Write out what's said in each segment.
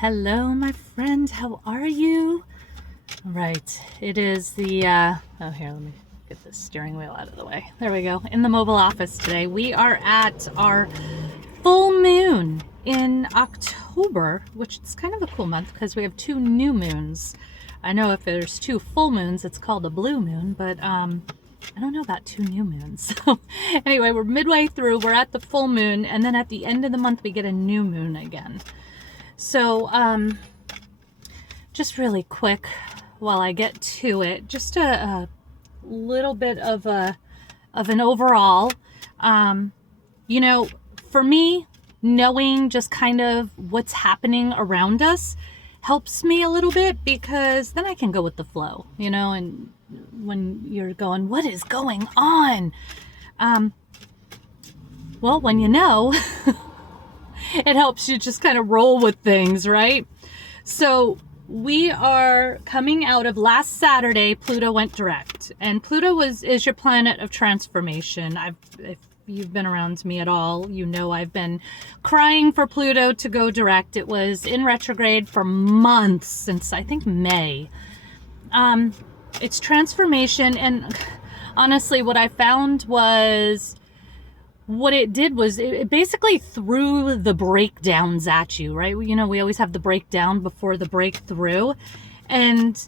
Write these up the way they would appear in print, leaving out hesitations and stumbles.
Hello, my friend. How are you? All right. It is the, oh, here, let me get this steering wheel out of the way. There we go. In the mobile office today. We are at our full moon in October, which is kind of a cool month because we have 2 new moons. I know if there's 2 full moons, it's called a blue moon, but I don't know about 2 new moons. So anyway, we're midway through. We're at the full moon, and then at the end of the month, we get a new moon again. So, just really quick while I get to it, just a little bit of an overall, for me, knowing just kind of what's happening around us helps me a little bit because then I can go with the flow, and when you're going, what is going on? Well, when you know, it helps you just kind of roll with things, right? So we are coming out of last Saturday. Pluto went direct, and Pluto is your planet of transformation. If you've been around me at all, you know I've been crying for Pluto to go direct. It was in retrograde for months, since I think May. It's transformation, and honestly, what I found was what it did was it basically threw the breakdowns at you, right? We always have the breakdown before the breakthrough. And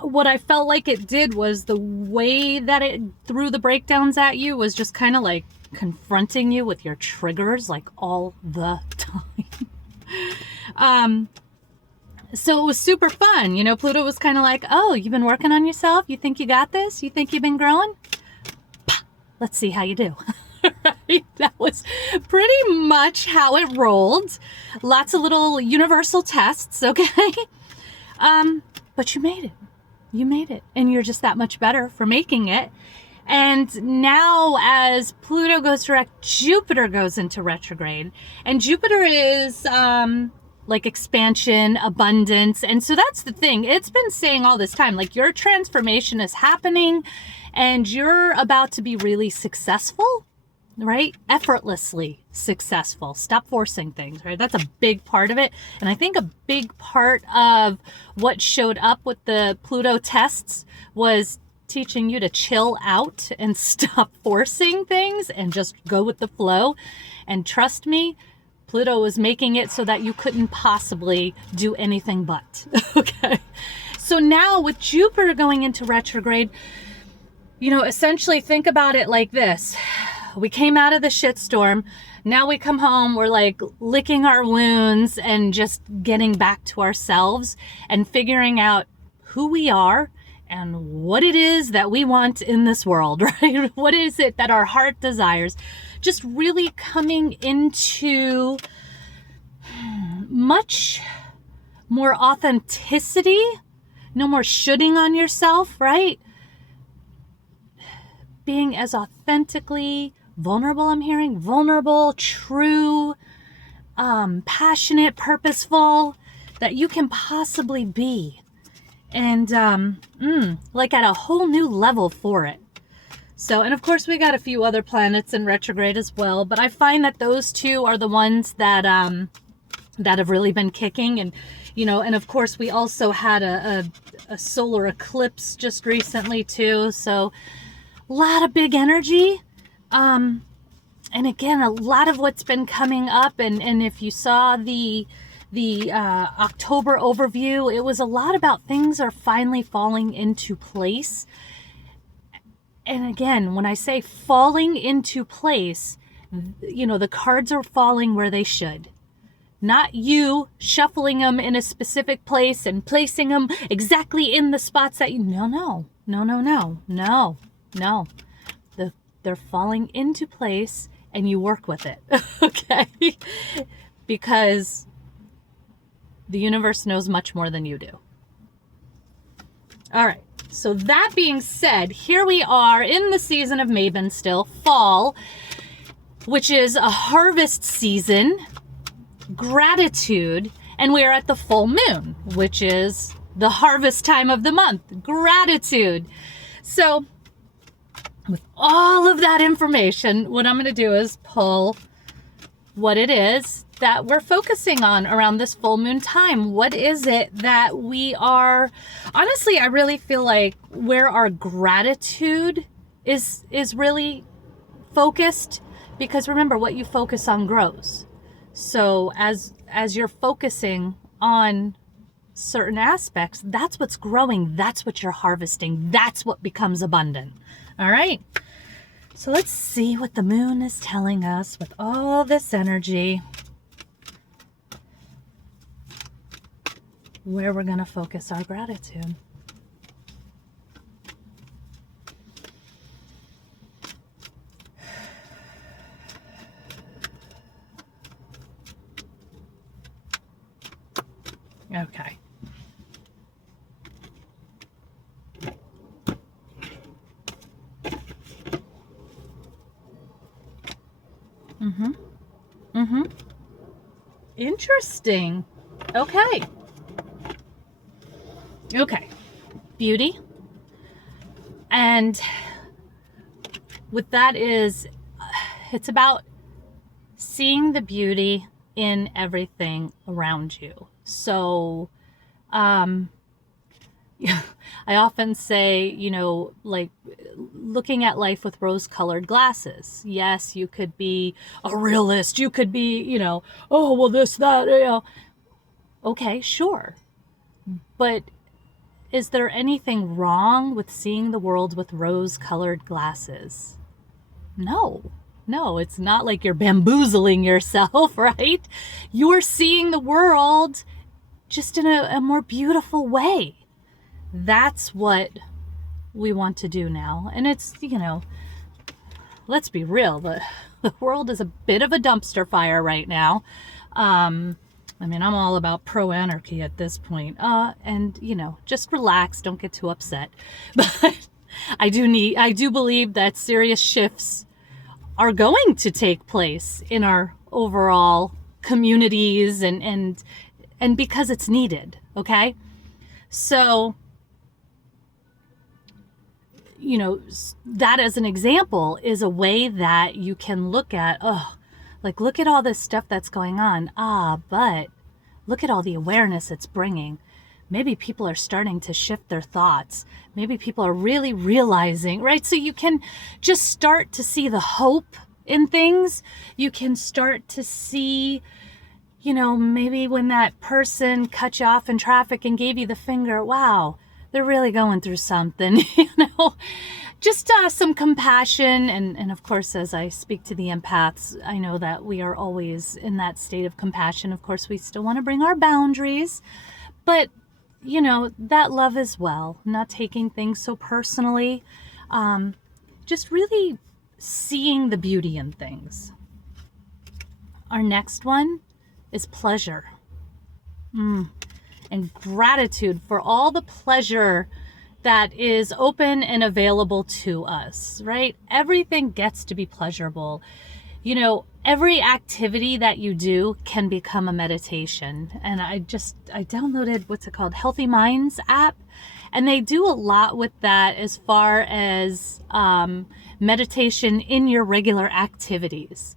what I felt like it did was the way that it threw the breakdowns at you was just kind of like confronting you with your triggers, like all the time. So it was super fun. Pluto was kind of like, oh, you've been working on yourself? You think you got this? You think you've been growing? Let's see how you do. Right? That was pretty much how it rolled. Lots of little universal tests, okay? But you made it. You made it. And you're just that much better for making it. And now as Pluto goes direct, Jupiter goes into retrograde. And Jupiter is like expansion, abundance. And so that's the thing. It's been saying all this time, like your transformation is happening and you're about to be really successful. Right? Effortlessly successful. Stop forcing things, right? That's a big part of it. And I think a big part of what showed up with the Pluto tests was teaching you to chill out and stop forcing things and just go with the flow. And trust me, Pluto was making it so that you couldn't possibly do anything but. Okay. So now with Jupiter going into retrograde, essentially think about it like this. We came out of the shitstorm. Now we come home, we're like licking our wounds and just getting back to ourselves and figuring out who we are and what it is that we want in this world, right? What is it that our heart desires? Just really coming into much more authenticity, no more shoulding on yourself, right? Being as authentically vulnerable, I'm hearing vulnerable, true, passionate, purposeful that you can possibly be. And like at a whole new level for it. So, and of course we got a few other planets in retrograde as well, but I find that those 2 are the ones that have really been kicking. And and of course we also had a solar eclipse just recently too. So a lot of big energy. And again, a lot of what's been coming up, and if you saw the October overview, it was a lot about things are finally falling into place. And again, when I say falling into place, the cards are falling where they should. Not you shuffling them in a specific place and placing them exactly in the spots that you... No. They're falling into place and you work with it, okay? Because the universe knows much more than you do. All right. So that being said, here we are in the season of Maven still, fall, which is a harvest season, gratitude, and we are at the full moon, which is the harvest time of the month, gratitude. So with all of that information, what I'm going to do is pull what it is that we're focusing on around this full moon time. What is it that we are, honestly, I really feel like where our gratitude is really focused, because remember, what you focus on grows. So as you're focusing on certain aspects, that's what's growing, that's what you're harvesting, that's what becomes abundant. All right. So let's see what the moon is telling us with all this energy, where we're going to focus our gratitude. Okay. Interesting. Okay. Beauty. And with that is, it's about seeing the beauty in everything around you. So, I often say, like looking at life with rose-colored glasses. Yes, you could be a realist. You could be, oh, well, this, that, Okay, sure. But is there anything wrong with seeing the world with rose-colored glasses? No, it's not like you're bamboozling yourself, right? You're seeing the world just in a more beautiful way. That's what we want to do now. And it's, let's be real, the world is a bit of a dumpster fire right now. I'm all about pro-anarchy at this point. And just relax, don't get too upset. But I do believe that serious shifts are going to take place in our overall communities and because it's needed, okay? So, that as an example is a way that you can look at, look at all this stuff that's going on. But look at all the awareness it's bringing. Maybe people are starting to shift their thoughts. Maybe people are really realizing, right? So you can just start to see the hope in things. You can start to see, maybe when that person cut you off in traffic and gave you the finger, wow, they're really going through something, just some compassion. And of course, as I speak to the empaths, I know that we are always in that state of compassion. Of course, we still want to bring our boundaries, but that love as well, not taking things so personally, just really seeing the beauty in things. Our next one is pleasure. And gratitude for all the pleasure that is open and available to us, right? Everything gets to be pleasurable. Every activity that you do can become a meditation. And I downloaded, what's it called? Healthy Minds app. And they do a lot with that as far as meditation in your regular activities.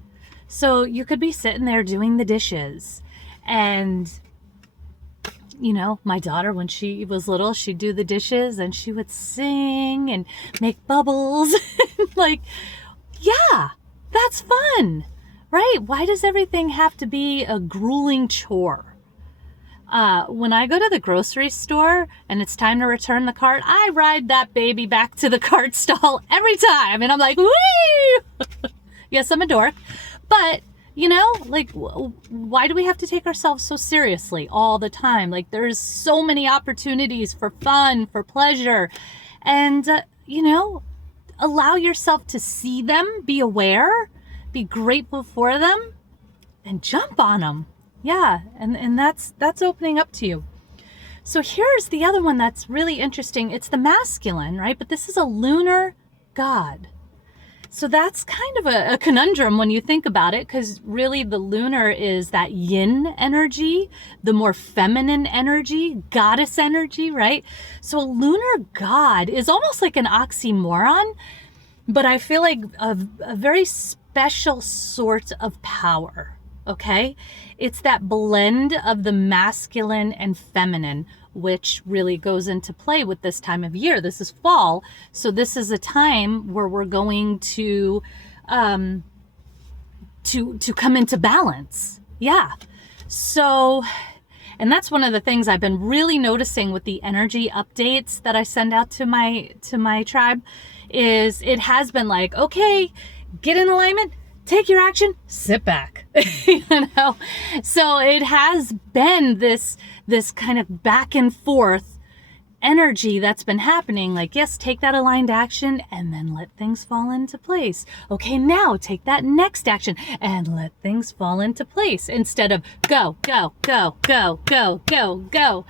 So you could be sitting there doing the dishes and my daughter, when she was little, she'd do the dishes and she would sing and make bubbles. Yeah, that's fun, right? Why does everything have to be a grueling chore? When I go to the grocery store and it's time to return the cart, I ride that baby back to the cart stall every time. And I'm like, woo! Yes, I'm a dork. But why do we have to take ourselves so seriously all the time? There's so many opportunities for fun, for pleasure, and, allow yourself to see them, be aware, be grateful for them, and jump on them. Yeah. And that's opening up to you. So here's the other one that's really interesting. It's the masculine, right? But this is a lunar god. So that's kind of a conundrum when you think about it, because really the lunar is that yin energy, the more feminine energy, goddess energy, right? So a lunar god is almost like an oxymoron, but I feel like a very special sort of power. okay? It's that blend of the masculine and feminine, which really goes into play with this time of year. This is fall, so this is a time where we're going to come into balance. Yeah. So, and that's one of the things I've been really noticing with the energy updates that I send out to my tribe, is it has been like, okay, get in alignment, take your action, sit back. You know, so it has been this kind of back and forth energy that's been happening. Like, yes, take that aligned action and then let things fall into place. Okay, now take that next action and let things fall into place, instead of go, go, go, go, go, go, go.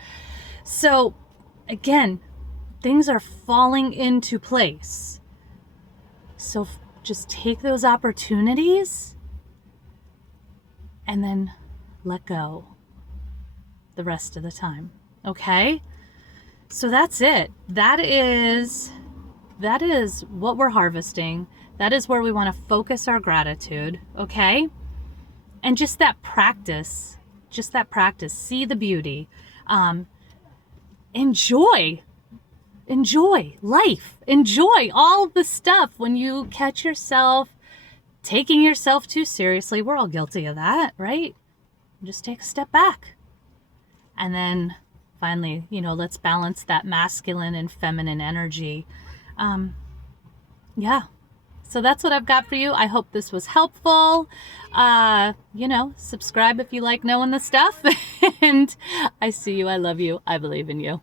So again, things are falling into place. So just take those opportunities and then let go the rest of the time. Okay? So that's it. That is what we're harvesting. That is where we want to focus our gratitude. Okay? And just that practice, see the beauty. Enjoy life. Enjoy all the stuff. When you catch yourself taking yourself too seriously, we're all guilty of that, right? Just take a step back. And then finally, let's balance that masculine and feminine energy. Yeah. So that's what I've got for you. I hope this was helpful. Subscribe if you like knowing the stuff. And I see you. I love you. I believe in you.